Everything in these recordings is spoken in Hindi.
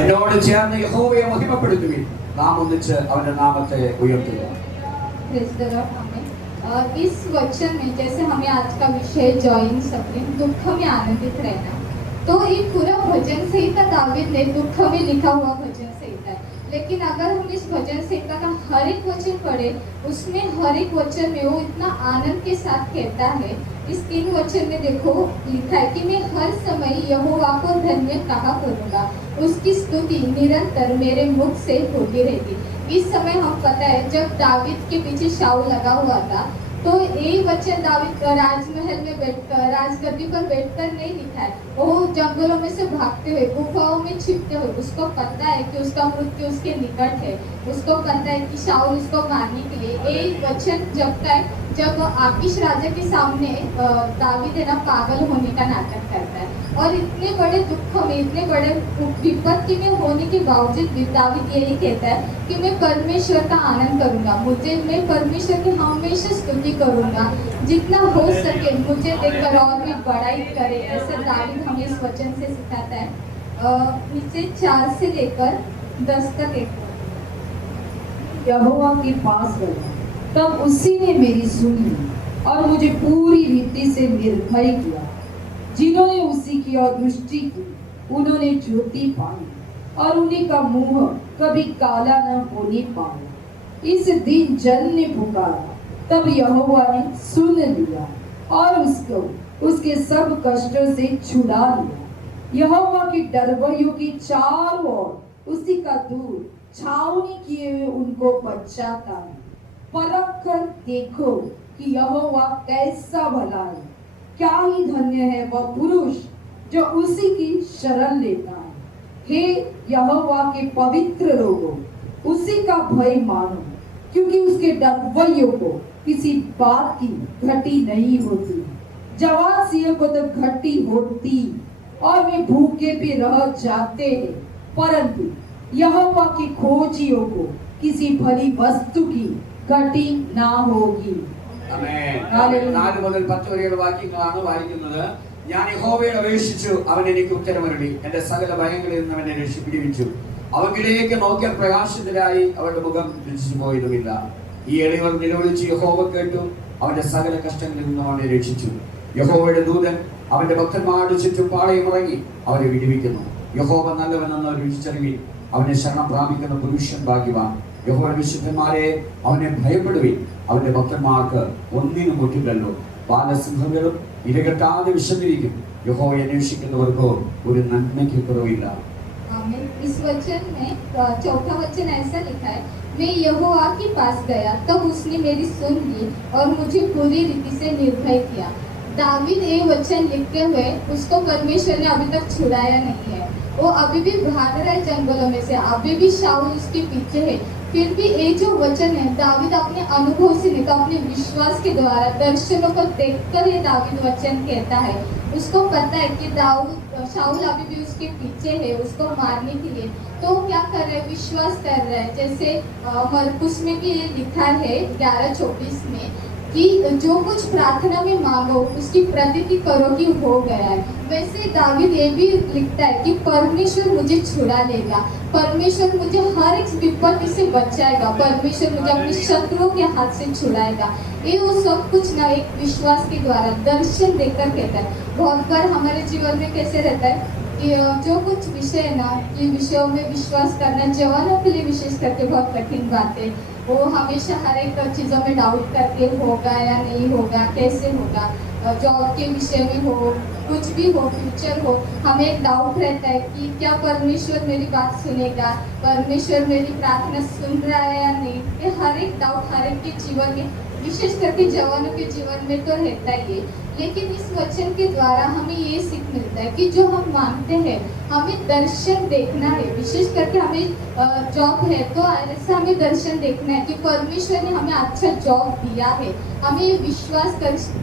എന്നോട് ചേർന്ന് യഹോവയെ മഹിമപ്പെടുത്തുവിൻ. നാം ഒന്നിച്ച് അവന്റെ നാമത്തെ ഉയർത്തുക. इस वचन में जैसे हमें आज का विषय जॉइंग सफरिंग, दुख में आनंदित रहना, तो ये पूरा भजन संहिता दावीद ने दुख में लिखा हुआ भजन संहिता है। लेकिन अगर हम इस भजन संहिता का हर एक वचन पढ़े, उसमें हर एक वचन में वो इतना आनंद के साथ कहता है। इस 3 वचन में देखो लिखा है कि मैं हर समय यहोवा को धन्य कहा करूँगा, उसकी स्तुति निरंतर मेरे मुख से होती रहेगी। इस समय हम पता है जब दावीद के पीछे शाऊल लगा हुआ था, तो ये वचन दावीद राजमहल में बैठकर, राजगद्दी पर बैठकर नहीं लिखा है। वो जंगलों में से भागते हुए, गुफाओं में छिपते हुए, उसको पता है कि उसका मृत्यु उसके निकट है, उसको पता है कि शाऊल उसको मारने के लिए। ये वचन जब का है जब आकीश राजा के सामने दावीद है ना पागल होने का नाटक करता है, और इतने बड़े दुख में, इतने बड़े विपत्ति में होने के बावजूद भी दावीद यही कहता है कि मैं परमेश्वर का आनंद करूंगा, मैं परमेश्वर की हमेशा स्तुति करूंगा, जितना हो सके मुझे देखकर और भी बड़ाई करे। ऐसा दावीद हमें इस वचन से सिखाता है। नीचे 4 से लेकर 10 तक एक यहोवा के पास गया, तब उसी ने मेरी सुनी और मुझे पूरी रीति से निर्भय किया। जिन्होंने उसी की ओर दृष्टि की, उन्होंने ज्योति पाई, और उन्हीं का मुंह कभी काला न होने पाया। इस दिन जन ने पुकारा, तब यहोवा ने सुन लिया और उसको उसके सब कष्टों से छुड़ा लिया। यहोवा के डरवैयों की चारों ओर उसी का दूर छावनी किए हुए उनको बचाता है। परख कर देखो कि यहोवा कैसा भला है, क्या ही धन्य है वह पुरुष जो उसी की शरण लेता है। हे यहोवा के पवित्र लोगों, उसी का भय मानो, क्योंकि उसके डरवैयों को किसी बात की घटी नहीं होती। जवान सिंह को तो घटी होती और वे भूखे पे रह जाते हैं, परंतु यहोवा की खोजियों को किसी भली वस्तु की घटी ना होगी। ആമേൻ. 4 മുതൽ 10 വരെയുള്ള വാക്യങ്ങളാണ് വായിക്കുന്നത്. ഞാൻ യഹോവയെ അപേക്ഷിച്ചു, അവൻ എനിക്ക് ഉത്തരമരുളി, എന്റെ സകല ഭയങ്ങളിൽ നിന്ന് അവനെ രക്ഷിപ്പിച്ചു. അവങ്കിലേക്ക് നോക്കിയ പ്രകാശത്തിലായി അവരുടെ മുഖം രക്ഷിച്ചു പോയതുമില്ല. ഈ എളിയവർ നിലവിളിച്ച് യഹോവ കേട്ടു, അവന്റെ സകല കഷ്ടങ്ങളിൽ നിന്നും അവനെ രക്ഷിച്ചു. യഹോവയുടെ ദൂതൻ അവന്റെ ഭക്തന്മാരുടെ ചുറ്റും പാളയമിറങ്ങി അവരെ വിടുവിക്കുന്നു. യഹോവ നല്ലവനെന്ന് രുചിച്ചറിവിൻ, അവനെ ശരണം പ്രാപിക്കുന്ന പുരുഷൻ ഭാഗ്യവാൻ. യഹോവയുടെ വിശുദ്ധന്മാരെ, അവനെ ഭയപ്പെടുവിൻ, അവന്റെ ഭക്തന്മാർക്ക് ഒന്നിനും മുട്ടില്ലല്ലോ. ബാലസിംഹങ്ങളും ഇരകെട്ടാതെ വിശന്നിരിക്കും, യഹോവയെ അന്വേഷിക്കുന്നവർക്കോ ഒരു നന്മയ്ക്ക് കുറവില്ല. इस वचन में 4था वचन ऐसा लिखा है, मैं यहोवा के पास गया, तब उसने मेरी सुन ली और मुझे पूरी रीति से निर्भय किया। दावीद ये वचन लिखते हुए उसको परमेश्वर ने अभी तक छुड़ाया नहीं है। वो अभी भी भाग रहा है जंगलों में से, अभी भी शाऊल उसके पीछे है। फिर भी ये जो वचन है दावीद अपने अनुभव से नहीं तो अपने विश्वास के द्वारा दर्शनों को देखकर ये दावीद वचन कहता है। उसको पता है कि शाऊल अभी भी उसके पीछे है उसको मारने के लिए, तो क्या कर रहा है, विश्वास कर रहा है। जैसे मरकुस में भी ये लिखा है 11:24 में कि जो कुछ प्रार्थना में मांगो उसकी प्रतीति करो कि हो गया है। वैसे दावीद ये भी लिखता है कि परमेश्वर मुझे छुड़ा लेगा, परमेश्वर मुझे हर एक विपत्ति से बचाएगा, परमेश्वर मुझे अपने शत्रुओं के हाथ से छुड़ाएगा। ये वो सब कुछ ना एक विश्वास के द्वारा दर्शन देकर कहता है। बहुत बार हमारे जीवन में कैसे रहता है कि जो कुछ विषय है ना, ये विषयों में विश्वास करना जवानों के लिए विशेष करके बहुत कठिन बात है। वो हमेशा हर एक चीज़ों में डाउट करके होगा या नहीं होगा, कैसे होगा, जॉब के विषय में हो, कुछ भी हो, फ्यूचर हो, हमें एक डाउट रहता है कि क्या परमेश्वर मेरी बात सुनेगा, परमेश्वर मेरी प्रार्थना सुन रहा है या नहीं। ये हर एक डाउट हर एक के जीवन में, विशेष करके जवानों के जीवन में तो रहता ही है। लेकिन इस वचन के द्वारा हमें ये सीख मिलता है कि जो हम मांगते हैं हमें दर्शन देखना है। विशेष करके हमें जॉब है तो ऐसा हमें दर्शन देखना है कि परमेश्वर ने हमें अच्छा जॉब दिया है। हमें ये विश्वास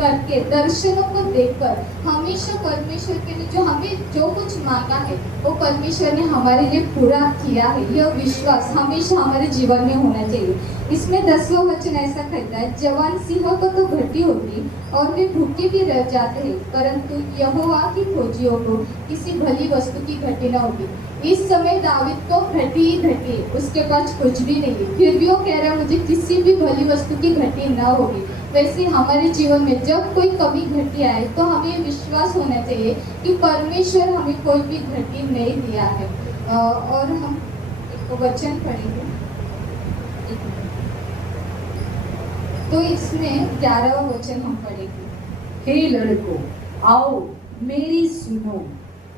करके दर्शनों को देखकर हमेशा परमेश्वर के लिए जो हमें जो कुछ मांगा है वो परमेश्वर ने हमारे लिए पूरा किया है। यह विश्वास हमेशा हमारे जीवन में होना चाहिए। इसमें 10वां वचन ऐसा कहता है, जवान सिंह को तो घटी होती और वे भूखे भी भी रह जाते हैं, परंतु यहोवा की खोजियों को किसी भली वस्तु की घटी न होगी। इस समय दावीद को घटी ही घटी, उसके पास कुछ भी नहीं है, फिर भी वो कह रहा है मुझे किसी भी भली वस्तु की घटी न होगी। वैसे हमारे जीवन में जब कोई कभी घटी आए तो हमें विश्वास होना चाहिए कि परमेश्वर हमें कोई भी घटी नहीं दिया है। और हम एक वचन पढ़ेंगे, तो इसमें 11वां वचन हम पढ़ेंगे। हे लड़कों, आओ मेरी सुनो,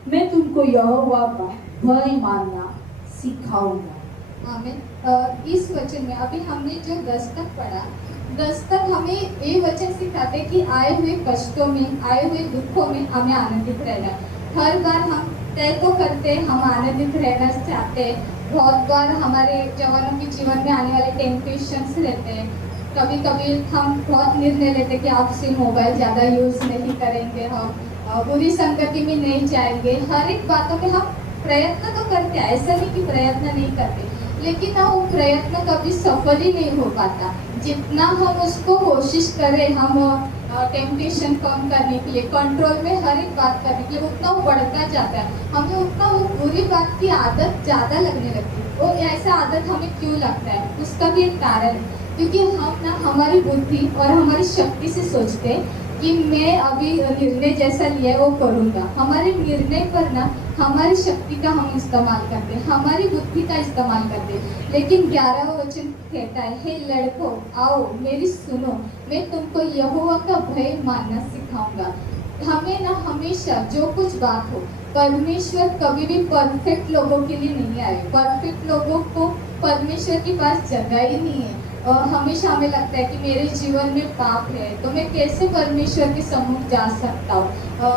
मैं तुमको यहोवा का भय मानना सिखाऊंगा। आमीन। इस वचन में अभी हमने जो 10 तक पढ़ा, 10 तक हमें ये वचन सिखाते कि आए हुए कष्टों में, आए हुए दुखों में हमें आनंदित रहना। हर बार हम तय तो करते हैं, हम आनंदित रहना चाहते हैं। बहुत बार हमारे जवानों के जीवन में आने वाले टेम्पटेशंस रहते हैं। कभी कभी हम बहुत निर्णय लेते हैं कि आपसे मोबाइल ज़्यादा यूज़ नहीं करेंगे, हम बुरी संगति में नहीं जाएंगे। हर एक बातों में हम प्रयत्न तो करते हैं, ऐसा नहीं कि प्रयत्न नहीं करते, लेकिन ना वो प्रयत्न कभी सफल ही नहीं हो पाता। जितना हम उसको कोशिश करें, हम टेम्पटेशन कम करने के लिए, कंट्रोल में हर एक बात करने के लिए, उतना वो बढ़ता जाता है। हमें उतना वो बुरी बात की आदत ज़्यादा लगने लगती है। वो ऐसा आदत हमें क्यों लगता है, उसका भी एक कारण है, क्योंकि हम ना हमारी बुद्धि और हमारी शक्ति से सोचते हैं कि मैं अभी निर्णय जैसा लिया है वो करूँगा। हमारे निर्णय पर ना हमारी शक्ति का हम इस्तेमाल करते हैं, हमारी बुद्धि का इस्तेमाल करते हैं। लेकिन 11वां वचन कहता है, हे लड़कों, आओ मेरी सुनो, मैं तुमको यहोवा का भय मानना सिखाऊंगा। हमें ना हमेशा जो कुछ बात हो, परमेश्वर कभी भी परफेक्ट लोगों के लिए नहीं आए। परफेक्ट लोगों को परमेश्वर के पास जगह ही नहीं है। हमेशा हमें लगता है कि मेरे जीवन में पाप है तो मैं कैसे परमेश्वर के सम्मुख जा सकता हूँ।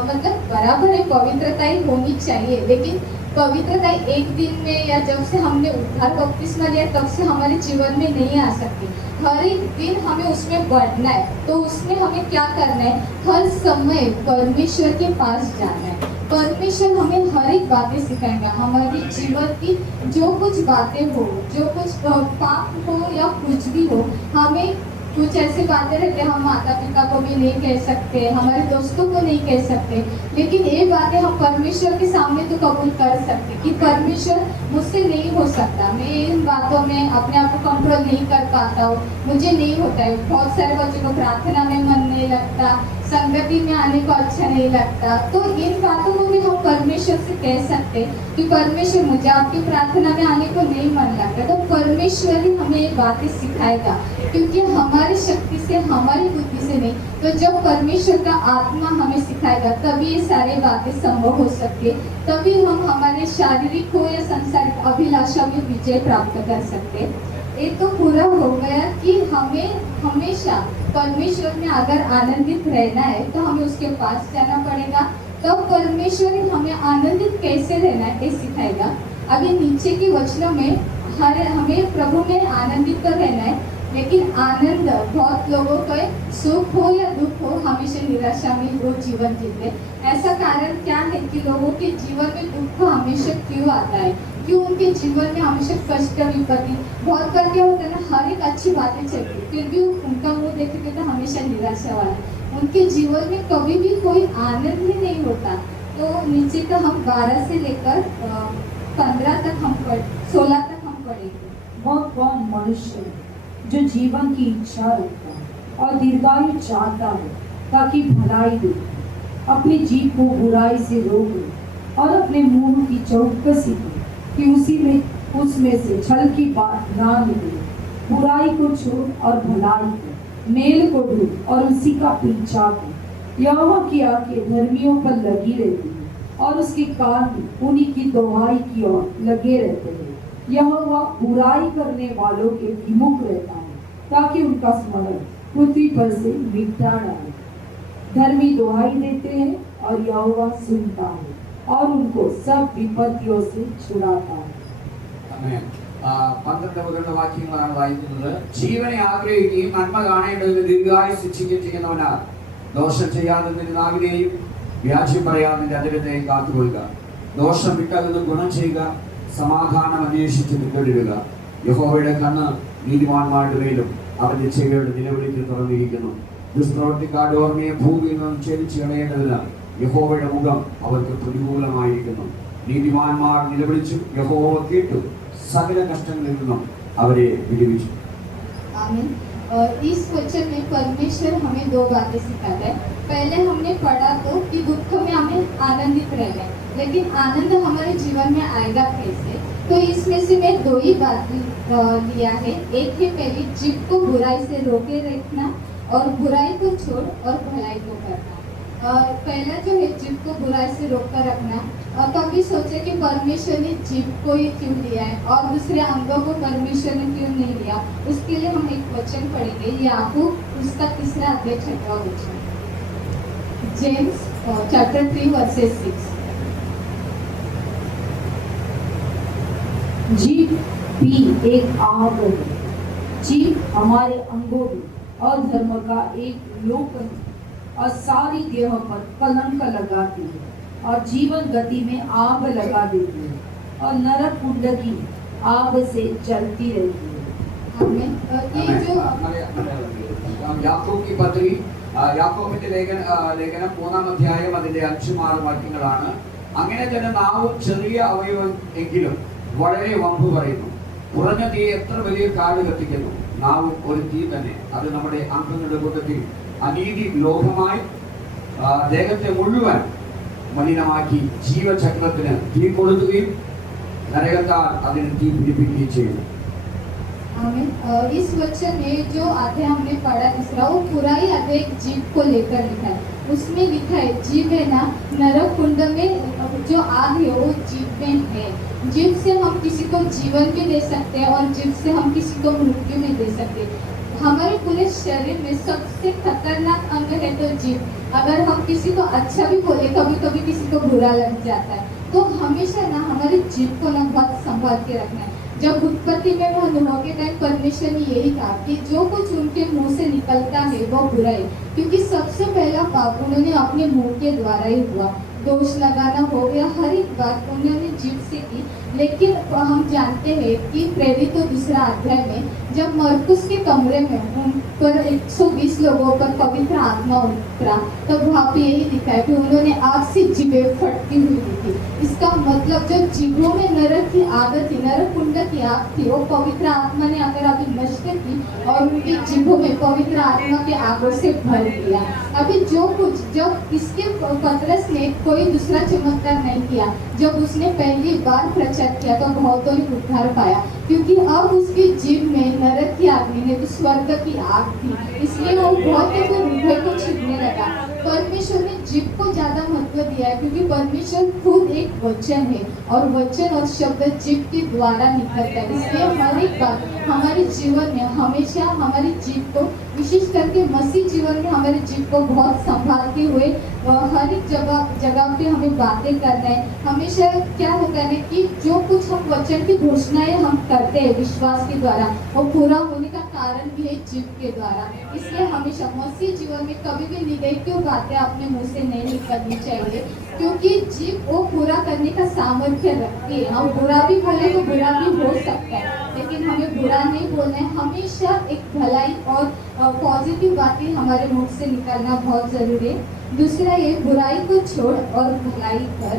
मतलब बराबर है, पवित्रता ही होनी चाहिए, लेकिन पवित्रता एक दिन में या जब से हमने उद्धार बपतिस्मा लिया तब से हमारे जीवन में नहीं आ सकती। हर एक दिन हमें उसमें बढ़ना है, तो उसमें हमें क्या करना है, हर समय परमेश्वर के पास जाना है। परमेश्वर हमें हर एक बातें सिखाएगा। हमारे जीवन की जो कुछ बातें हो, जो कुछ पाप हो या कुछ भी हो, हमें कुछ ऐसी बातें रहती है हम माता पिता को भी नहीं कह सकते, हमारे दोस्तों को नहीं कह सकते, लेकिन ये बातें हम परमेश्वर के सामने तो कबूल कर सकते कि परमेश्वर मुझसे नहीं हो सकता, मैं इन बातों में अपने आप को कंट्रोल नहीं कर पाता हूँ, मुझे नहीं होता है। बहुत सारे बच्चों को प्रार्थना में मन नहीं लगता, संगति में आने को अच्छा नहीं लगता, तो इन बातों को भी हम परमेश्वर से कह सकते कि परमेश्वर मुझे आपकी प्रार्थना में आने को नहीं मन लगता। तो परमेश्वर ही हमें ये बातें सिखाएगा, क्योंकि हमारी शक्ति से, हमारी बुद्धि से नहीं। तो जब परमेश्वर का आत्मा हमें सिखाएगा तभी ये सारी बातें संभव हो सकती है, तभी हम हमारे शारीरिक हो या सांसारिक अभिलाषा में विजय प्राप्त कर सकते। ये तो पूरा हो गया कि हमें हमेशा परमेश्वर में अगर आनंदित रहना है तो हमें उसके पास जाना पड़ेगा। तब परमेश्वर हमें आनंदित कैसे रहना है ये सिखाएगा। अभी नीचे के वचनों में हमें प्रभु में आनंदित तो रहना है, लेकिन आनंद बहुत लोगों को सुख हो या दुख हो हमेशा निराशा में वो जीवन जीते। ऐसा कारण क्या है कि लोगों के जीवन में दुख हमेशा क्यों आता है, क्यों उनके जीवन में हमेशा कष्ट विपत्ति। बहुत बार क्या होता है ना, हर एक अच्छी बातें चलती फिर भी उनका मुंह देखेंगे तो हमेशा निराशा वाला, उनके जीवन में कभी भी कोई आनंद ही नहीं होता। तो नीचे तो हम 12 से लेकर 15 तक 16 तक हम पढ़ेंगे। वह कौन मनुष्य है जो जीवन की इच्छा रखता है और दीर्घायु चाहता है ताकि भलाई देखे, अपनी जीभ को बुराई से रोक ले और अपने मुंह की चौकसी को कि उसमें से छल की बात ना निकले। बुराई को छोड़ और भलाई को, मेल को ढूंढ और उसी का पीछा कर। यहोवा की आंखें धर्मियों पर लगी रहती है और उसके कान उन्हीं की दुहाई की ओर लगे रहते हैं। यहोवा बुराई करने वालों के विमुख रहता है ताकि उनका स्मरण पृथ्वी पर से मिटा डाले। धर्मी दुहाई देते हैं और यहोवा सुनता है और उनको सब विपत्तियों से छुड़ाता है। ആമേൻ. 12 മുതലുള്ള വാക്യങ്ങളാണ് വായിക്കുന്നത്. ജീവനെ ആഗ്രഹിക്കുകയും നന്മ കാണേണ്ടതിന് ദീർഘായുസ്സ് ശിക്ഷിക്കുകയും ചെയ്യുന്നവനാൽ ദോഷം ചെയ്യാതെ നിന്റെ നാവിനെയും വ്യാജ്യം പറയാതെ നിന്റെ അധരത്തെയും കാത്തുകൊള്ളുക. ദോഷം വിട്ടകന്ന് ഗുണം ചെയ്യുക, സമാധാനം അന്വേഷിച്ച് പിന്തുടരുക. യഹോവയുടെ കണ്ണ് നീതിമാന്മാരുടെ മേലും അവന്റെ ചെവിയുടെ നിലവിളിക്ക് തുറന്നിരിക്കുന്നു. ദുഷ്പ്രവർത്തിക്കാരുടെ ഓർമ്മയെ ഭൂമിയിൽ നിന്നും ഛേദിച്ചു കളയേണ്ടതിന് യഹോവയുടെ മുഖം അവർക്ക് പ്രതികൂലമായിരിക്കുന്നു. നീതിമാന്മാർ നിലവിളിച്ചു, യഹോവ കേട്ടു, സകല കഷ്ടങ്ങളിൽ നിന്നും അവരെ വിടുവിച്ചു. आमीन। इस वचन में परमेश्वर हमें दो बातें सिखाता है। पहले हमने पढ़ा तो कि दुख में हमें आनंदित रहना है, लेकिन आनंद हमारे जीवन में आएगा कैसे? तो इसमें से मैं दो ही बात लिया है। एक है पहली, जीभ को बुराई से रोके रखना और बुराई को छोड़ और भलाई को करना। पहला जो है जीभ को बुराई से रोक कर रखना। कभी सोचे कि परमेश्वर ने जीभ को ही क्यों दिया है और दूसरे अंगों को परमेश्वर ने क्यों नहीं दिया? उसके लिए हम एक वचन पढ़ेंगे, याकूब उसका 3 अध्याय 6वां वचन, जेम्स चैप्टर 3 वर्सेस 6। जीभ भी एक आग है। जीभ हमारे अंगों में और धर्म का एक लोकन और सारी देह पर कलंक लगाती है और जीवन गति में आग लगा देती है और नरक कुंड की आग से जलती रहती है। आमीन। ये जो യാക്കോബ് പത്രി, യാക്കോബിന്റെ ലേഖനം 3-ാം അധ്യായം അതിന്റെ 5-6 വാക്യങ്ങളാണ്. അങ്ങനെ തന്നെ നാവും ചെറിയ അവയവം എങ്കിലും വളരെ വമ്പ് പറയുന്നു. കുറഞ്ഞ തീ എത്ര വലിയ കാട് കത്തിക്കുന്നു. നാവും ഒരു തീ തന്നെ. അത് നമ്മുടെ അംഗങ്ങളുടെ കൂട്ടത്തിൽ അനീതി ലോഭമായി ദേഹത്തെ മുഴുവൻ മലിനമാക്കി ജീവചക്രത്തിന് തീ കൊളുത്തുകയും നരകത്താൽ അതിന് തീ പിടിപ്പിക്കുകയും ചെയ്യുന്നു. आमीन। इस वचन में जो अध्याय हमने पढ़ा तीसरा, वो पूरा ही अध्याय जीभ को लेकर लिखा है। उसमें लिखा है जीभ है ना, नरक कुंड में जो आग है वो जीभ में है। जीभ से हम किसी को जीवन भी दे सकते हैं और जीभ से हम किसी को मृत्यु भी दे सकते हैं। हमारे पूरे शरीर में सबसे खतरनाक अंग है तो जीभ। अगर हम किसी को अच्छा भी बोले, कभी कभी किसी को बुरा लग जाता है, तो हमेशा ना हमारी जीभ को ना बहुत संभाल के रखना है। जब उत्पत्ति में वो नूह के टाइम परमेश्वर ने यही कहा कि जो कुछ उनके मुंह से निकलता है वो बुरा है, क्योंकि सबसे पहला पाप उन्होंने अपने मुंह के द्वारा ही हुआ। दोष लगाना हो गया, हर एक बात उन्होंने जीभ से की। लेकिन हम जानते हैं कि प्रेरित 2 अध्याय में जब मरकुस के कमरे में उन पर 120 लोगों पर पवित्र आत्मा उतरा, तब वहाँ पे यही लिखा है कि उन्होंने आग से जीभें फटती हुई थी। इसका मतलब जो जीभों में नरक की आदत थी, नरक कुंड की आग थी, वो पवित्र आत्मा ने अगर अभी नष्ट की और उनकी जीभों में पवित्र आत्मा के आगों से भर दिया। अभी जो कुछ जब इसके पतरस ने कोई दूसरा चमत्कार नहीं किया, जब उसने पहली बार प्रचार किया तो बहुतों ने उद्धार पाया, क्योंकि अब उसकी जीभ में नरक की आग नहीं तो स्वर्ग की आग थी। इसलिए वो बहुत हृदय को छूने लगा। परमेश्वर ने जीभ को ज्यादा महत्व दिया है, क्योंकि परमेश्वर खुद एक वचन है और वचन और शब्द जीभ के द्वारा निकलता है। इसलिए हर एक बात हमारे जीवन में हमेशा हमारी जीभ को, विशेष करके मसीह जीवन में हमारे जीभ को बहुत संभालते हुए हर एक जगह पे हमें बातें करना है। हमेशा क्या होता है कि जो कुछ हम वचन की घोषणाएं हम करते हैं विश्वास के द्वारा, वो पूरा होने का कारण भी है जीभ के द्वारा। इसलिए हमेशा मसीह जीवन में कभी भी निगेटिव बातें अपने मुंह से नहीं निकलनी चाहिए, क्योंकि जीभ वो पूरा करने का सामर्थ्य रखती है। हम बुरा भी बोले तो बुरा भी हो सकता है, लेकिन हमें बुरा नहीं बोलना है। हमेशा एक भलाई और पॉजिटिव बातें हमारे मुंह से निकलना बहुत जरूरी है। दूसरा ये, बुराई को छोड़ और भलाई कर।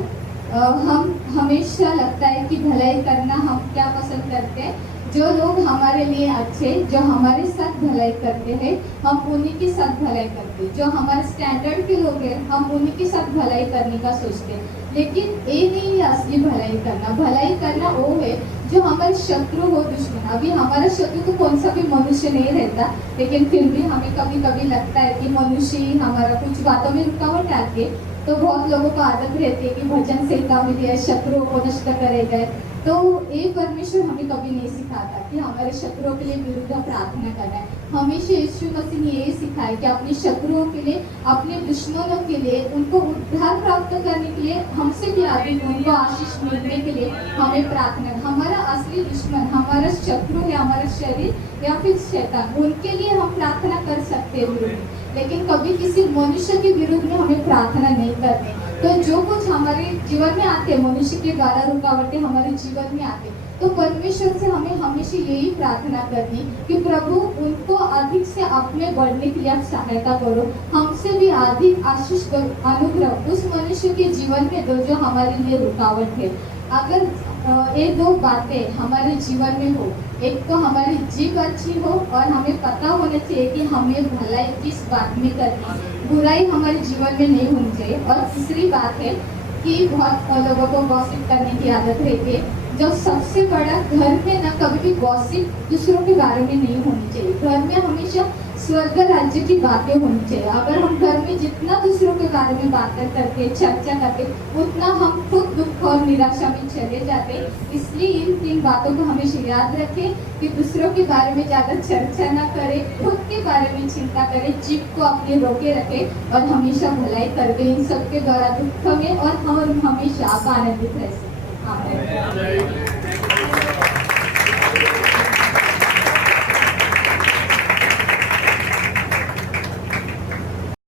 हम हमेशा लगता है कि भलाई करना हम क्या पसंद करते हैं, जो लोग हमारे लिए अच्छे, जो हमारे साथ भलाई करते हैं, हम उन्हीं के साथ भलाई करते हैं। जो हमारे स्टैंडर्ड के लोग हैं, हम उन्हीं के साथ भलाई करने का सोचते हैं। लेकिन ये नहीं है असली भलाई करना। भलाई करना वो है जो हमारे शत्रु हो, दुश्मन। अभी हमारा शत्रु तो कौन सा भी मनुष्य नहीं रहता, लेकिन फिर भी हमें कभी कभी लगता है कि मनुष्य ही हमारा कुछ बातों में रुकावट आती है। तो बहुत लोगों को आदत रहती है कि भजन से काम दिया, शत्रुओं को नष्ट करेगा। तो ये परमेश्वर हमें कभी नहीं सिखाता कि हमारे शत्रुओं के लिए विरुद्ध प्रार्थना करना है। हमेशा यीशु मसीह ने यही सिखाया कि अपने शत्रुओं के लिए, अपने दुश्मनों के लिए, उनको उद्धार प्राप्त करने के लिए, हमसे भी अधिक उनको आशीष मिलने के लिए हमें प्रार्थना। हमारा असली दुश्मन, हमारा शत्रु है हमारा शरीर या फिर शैतान, उनके लिए हम प्रार्थना कर सकते हैं। लेकिन कभी किसी मनुष्य के विरुद्ध में हमें प्रार्थना नहीं करनी। तो जो कुछ हमारे जीवन में आते, मनुष्य के द्वारा रुकावटें हमारे जीवन में आते, तो परमेश्वर से हमें हमेशा यही प्रार्थना करनी कि प्रभु उनको अधिक से आप में बढ़ने के लिए आप सहायता करो, हमसे भी अधिक आशीष अनुग्रह उस मनुष्य के जीवन में दो जो हमारे लिए रुकावट है। अगर ये दो बातें हमारे जीवन में हो, एक तो हमारी जीभ अच्छी हो और हमें पता होना चाहिए कि हमें भलाई किस बात में करनी, बुराई हमारे जीवन में नहीं होनी चाहिए। और तीसरी बात है कि बहुत लोगों को गॉसिप करने की आदत रहती है। जो सबसे बड़ा, घर में ना कभी भी गॉसिप दूसरों के बारे में नहीं होनी चाहिए। घर में हमेशा स्वर्ग राज्य की बातें होनी चाहिए। अगर हम घर में जितना दूसरों के बारे में बातें करके चर्चा करते, उतना हम खुद दुख और निराशा में चले जाते। इसलिए इन 3 बातों को हमेशा याद रखें कि दूसरों के बारे में ज़्यादा चर्चा ना करें, खुद के बारे में चिंता करें, जीभ को अपने रोके रखें और हमेशा भलाई करके इन सबके द्वारा दुख में और हम हमेशा आनंदित रह सकते हैं। आमीन।